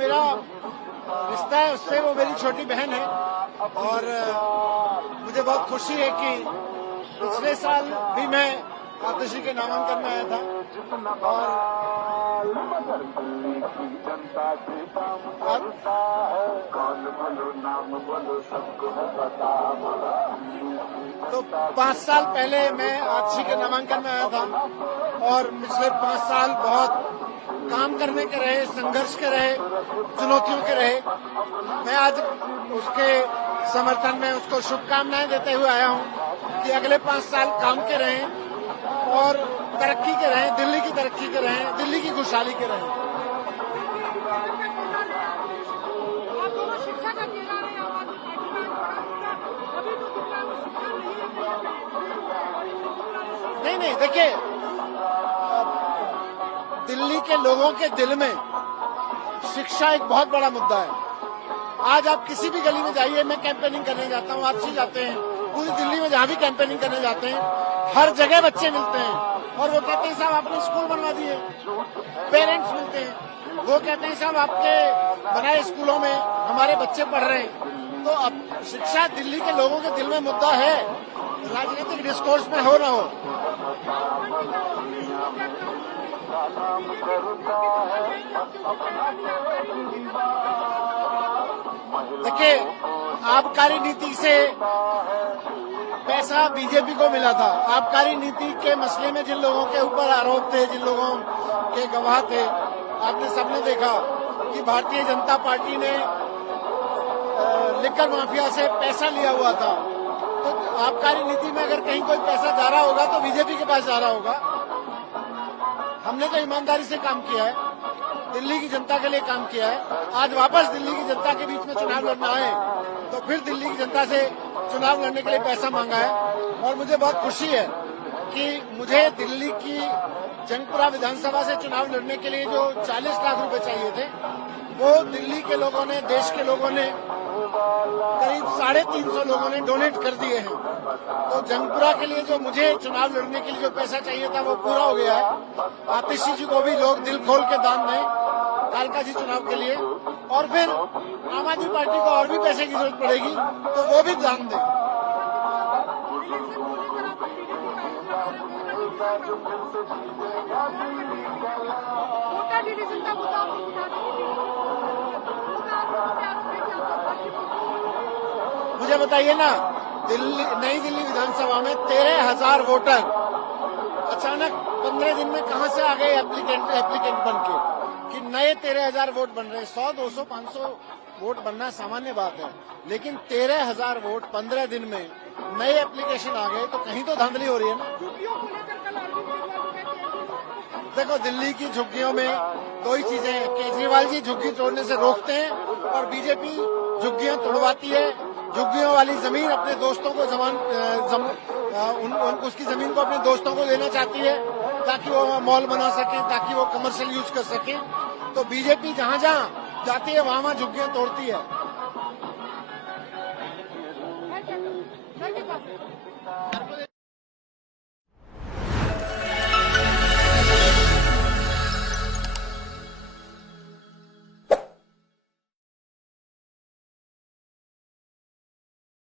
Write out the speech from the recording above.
मेरा रिश्ता है उससे, वो मेरी छोटी बहन है और मुझे बहुत खुशी है कि पिछले साल भी मैं आतिशी के नामांकन में आया था और तो 5 साल पहले मैं आतिशी के नामांकन में आया था और पिछले 5 साल बहुत काम करने के रहे, संघर्ष के रहे, चुनौतियों के रहे। मैं आज उसके समर्थन में उसको शुभकामनाएं देते हुए आया हूं कि अगले 5 साल काम के रहें और तरक्की के रहें, दिल्ली की तरक्की के रहें, दिल्ली की खुशहाली के रहें। नहीं, देखिए, दिल्ली के लोगों के दिल में शिक्षा एक बहुत बड़ा मुद्दा है। आज आप किसी भी गली में जाइए, मैं कैंपेनिंग करने जाता हूँ, आप जाते हैं, पूरी दिल्ली में जहाँ भी कैंपेनिंग करने जाते हैं, हर जगह बच्चे मिलते हैं और वो कहते हैं साहब आपने स्कूल बनवा दिए। पेरेंट्स मिलते हैं, वो कहते हैं साहब आपके बनाए स्कूलों में हमारे बच्चे पढ़ रहे हैं। तो अब शिक्षा दिल्ली के लोगों के दिल में मुद्दा है, राजनीतिक डिस्कोर्स में हो ना हो। देखिए, आबकारी नीति से पैसा बीजेपी को मिला था। आबकारी नीति के मसले में जिन लोगों के ऊपर आरोप थे, जिन लोगों के गवाह थे, आपने सबने देखा कि भारतीय जनता पार्टी ने लिकर माफिया से पैसा लिया हुआ था। तो आबकारी नीति में अगर कहीं कोई पैसा जा रहा होगा तो बीजेपी के पास जा रहा होगा। हमने तो ईमानदारी से काम किया है, दिल्ली की जनता के लिए काम किया है। आज वापस दिल्ली की जनता के बीच में चुनाव लड़ना है तो फिर दिल्ली की जनता से चुनाव लड़ने के लिए पैसा मांगा है और मुझे बहुत खुशी है कि मुझे दिल्ली की जंगपुरा विधानसभा से चुनाव लड़ने के लिए जो 40 लाख रुपए चाहिए थे, वो दिल्ली के लोगों ने, देश के लोगों ने, करीब 350 लोगों ने डोनेट कर दिए हैं। तो जंगपुरा के लिए जो मुझे चुनाव लड़ने के लिए जो पैसा चाहिए था वो पूरा हो गया है। आतिशी जी को भी लोग दिल खोल के दान दें कालका जी चुनाव के लिए, और फिर आम आदमी पार्टी को और भी पैसे की जरूरत पड़ेगी तो वो भी दान दें। मुझे बताइए ना, नई दिल्ली विधानसभा में 13,000 वोटर अचानक 15 दिन में कहां से आ गए एप्लीकेंट बन के कि नए 13,000 वोट बन रहे हैं। 100, 200, 500 वोट बनना सामान्य बात है, लेकिन 13,000 वोट 15 दिन में नए एप्लीकेशन आ गए तो कहीं तो धांधली हो रही है ना। देखो, दिल्ली की झुग्गियों में दो ही चीजें हैं, केजरीवाल जी झुग्गी तोड़ने से रोकते हैं और बीजेपी झुग्गियां तोड़वाती है। झुग्गियों वाली जमीन अपने दोस्तों को उसकी जमीन को अपने दोस्तों को देना चाहती है ताकि वो मॉल बना सके, ताकि वो कमर्शियल यूज कर सके। तो बीजेपी जहां जहां जाती है वहां झुग्गियां तोड़ती है।